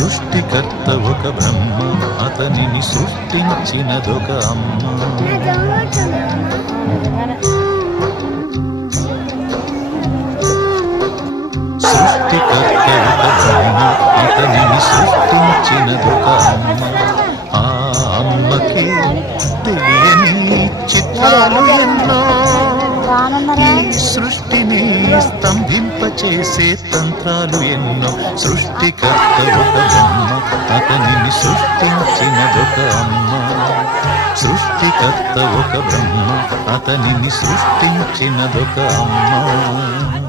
సృష్టికర్త ఒక బ్రహ్మ, అతనిని సృష్టించినదొక అమ్మ. సృష్టికర్త ఒక బ్రహ్మ, అతనిని సృష్టించినదొక అమ్మ. ఆ అమ్మకి తెలియని చిత్రాలు ఎన్నో, ఈ సృష్టిని స్తంభింపచేసే తంత్రాలు ఎన్నో. సృష్టికర్త ఒక బ్రహ్మ, అతనిని సృష్టించినదొక అమ్మ. సృష్టికర్త ఒక బ్రహ్మ, అతనిని సృష్టించినదొక అమ్మ.